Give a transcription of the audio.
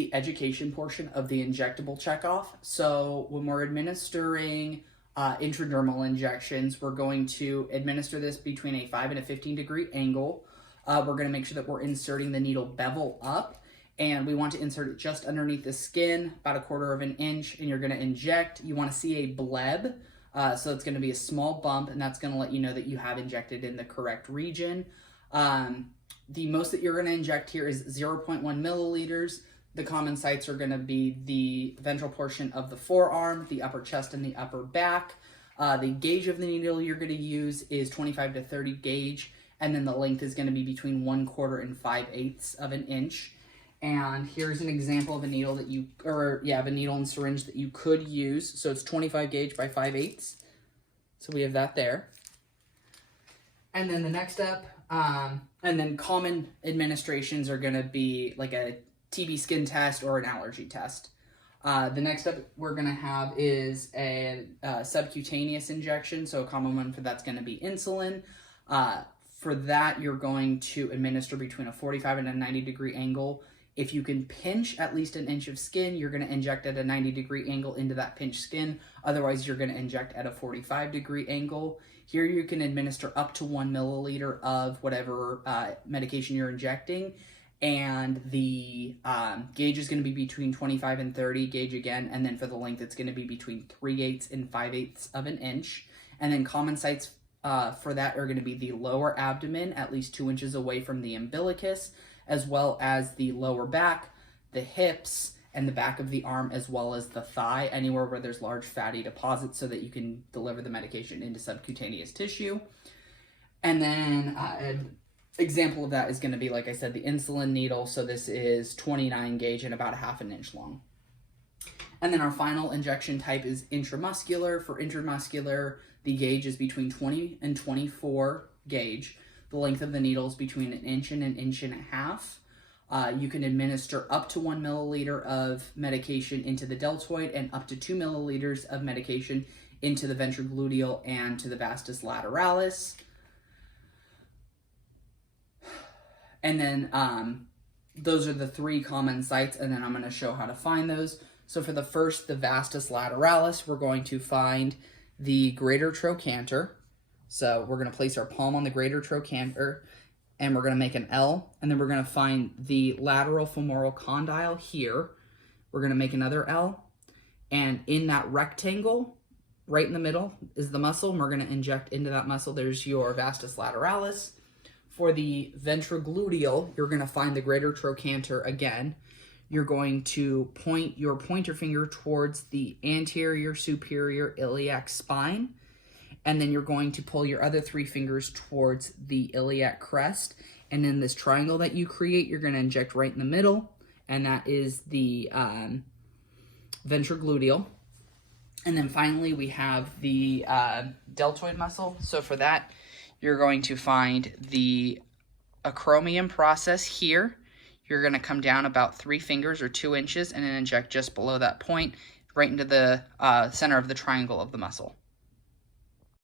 The education portion of the injectable checkoff. So when we're administering intradermal injections, we're going to administer this between a 5 and a 15-degree angle. We're going to make sure that we're inserting the needle bevel up, and we want to insert it just underneath the skin, about 1/4 of an inch, and you're going to inject. You want to see a bleb, so it's going to be a small bump, and that's going to let you know that you have injected in the correct region. The most that you're going to inject here is 0.1 milliliters. The common sites are going to be the ventral portion of the forearm, the upper chest, and the upper back. The gauge of the needle you're going to use is 25 to 30 gauge, and then the length is going to be between 1/4 and 5/8 of an inch. And here's an example of a needle that of a needle and syringe that you could use. So it's 25 gauge by 5/8. So we have that there. And then the next step, and then common administrations are going to be like a TB skin test or an allergy test. The next step we're going to have is a subcutaneous injection. So a common one for that's going to be insulin. For that, you're going to administer between a 45 and a 90-degree angle. If you can pinch at least an inch of skin, you're going to inject at a 90-degree angle into that pinched skin. Otherwise, you're going to inject at a 45-degree angle. Here, you can administer up to 1 milliliter of whatever medication you're injecting. And the gauge is going to be between 25 and 30 gauge again. And then for the length, it's going to be between 3/8 and 5/8 of an inch. And then common sites for that are going to be the lower abdomen, at least 2 inches away from the umbilicus, as well as the lower back, the hips, and the back of the arm, as well as the thigh, anywhere where there's large fatty deposits so that you can deliver the medication into subcutaneous tissue. And then an example of that is going to be, like I said, the insulin needle. So this is 29 gauge and about 1/2 inch long. And then our final injection type is intramuscular. For intramuscular, the gauge is between 20 and 24 gauge. The length of the needle is between 1 inch and 1.5 inches. You can administer up to 1 milliliter of medication into the deltoid and up to 2 milliliters of medication into the ventrogluteal and to the vastus lateralis. And then those are the 3 common sites, and then I'm going to show how to find those. So for the first, the vastus lateralis, we're going to find the greater trochanter. So we're going to place our palm on the greater trochanter, and we're going to make an L, and then we're going to find the lateral femoral condyle here. We're going to make another L, and in that rectangle, right in the middle, is the muscle, and we're going to inject into that muscle. There's your vastus lateralis. For the ventrogluteal, you're going to find the greater trochanter again. You're going to point your pointer finger towards the anterior superior iliac spine, and then you're going to pull your other 3 fingers towards the iliac crest. And in this triangle that you create, you're going to inject right in the middle, and that is the ventrogluteal. And then finally, we have the deltoid muscle. So for that, you're going to find the acromion process here. You're going to come down about 3 fingers or 2 inches and then inject just below that point right into the center of the triangle of the muscle.